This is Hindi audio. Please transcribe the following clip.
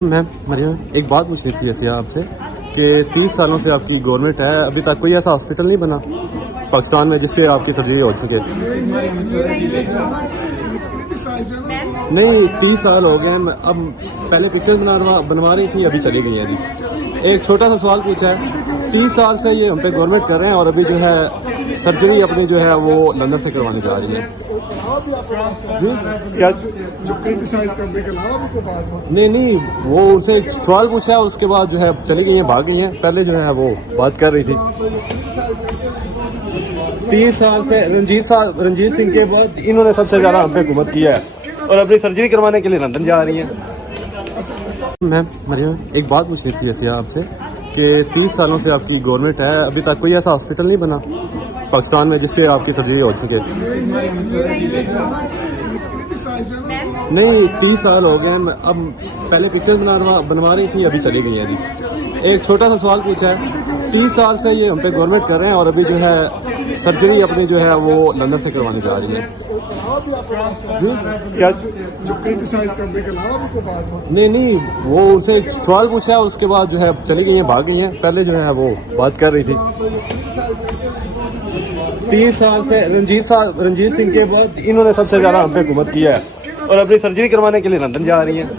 मैम मरियम, एक बात पूछनी थी ऐसे आपसे कि 30 सालों से आपकी गवर्नमेंट है, अभी तक कोई ऐसा हॉस्पिटल नहीं बना पाकिस्तान में जिसपे आपकी सर्जरी हो सके। नहीं, 30 साल हो गए हैं। अब पहले पिक्चर्स बनवा रही थी, अभी चली गई हैं जी। एक छोटा सा सवाल पूछा है, 30 साल से ये हम पे गवर्नमेंट कर रहे हैं और अभी जो है सर्जरी अपनी जो है वो लंदन से करवाने जा रही है जी। क्या जो क्रिटिसाइज करने के अलावा भी कोई बात हो? नहीं, वो उनसे एक सवाल पूछा है, उसके बाद जो है चली गई हैं, भाग गई हैं। पहले जो है वो बात कर रही थी। 30 साल से रंजीत सिंह के बाद इन्होंने सबसे ज्यादा हम पे हुकूमत किया है और अपनी सर्जरी करवाने के लिए लंदन जा रही हैं। मैम मरियम, एक बात पूछनी थी ऐसे आपसे कि 30 सालों से आपकी गवर्नमेंट है, अभी तक कोई ऐसा हॉस्पिटल नहीं बना पाकिस्तान में जिसपे आपकी सर्जरी हो सके। नहीं, 30 साल हो गए हैं। अब पहले पिक्चर्स बनवा रही थी, अभी चली गई हैं जी। एक छोटा सा सवाल पूछा है, 30 साल से ये हम पे गवर्नमेंट कर रहे हैं और अभी जो है सर्जरी अपनी जो है वो लंदन से करवाने जा रही है जी। क्या जो क्रिटिसाइज करने के अलावा भी कोई बात हो? नहीं, वो उनसे एक सवाल पूछा है, उसके बाद जो है चली गई हैं, भाग गई हैं। पहले जो है वो बात कर रही थी। 30 साल से रंजीत सिंह के बाद इन्होंने सबसे ज्यादा हम पे हुकूमत किया है और अपनी सर्जरी करवाने के लिए लंदन जा रही हैं।